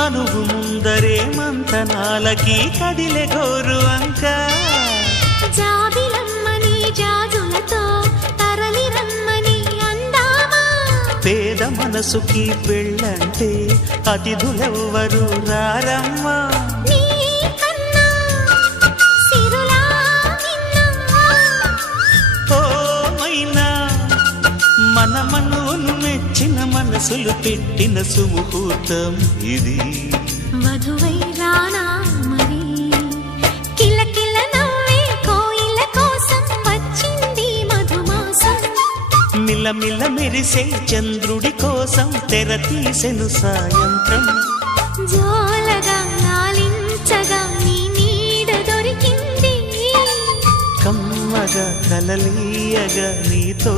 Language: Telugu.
మనువు ముందరే మంతనాలకి కదిలే గోరు అంక జాబిలమ్మని జాజులతో తరలి రమ్మని అందామా పేద మనసుకి పెళ్ళంటే అతిథులెవ్వరు రారమ్మా మన మనవును మెచ్చిన మనసులు పెట్టిన సుముహూర్తం ఇది మధువై రానా మరి కిలకిల నవ్వే కోయిల కోసం వచ్చింది మధుమాసం మిలమిల మెరిసే చంద్రుడి కోసం తెర తీసెను సాయంత్రం జోలగా నాలించగా నీ నీడ దొరికింది కమ్మగా కలలీయగా నీతో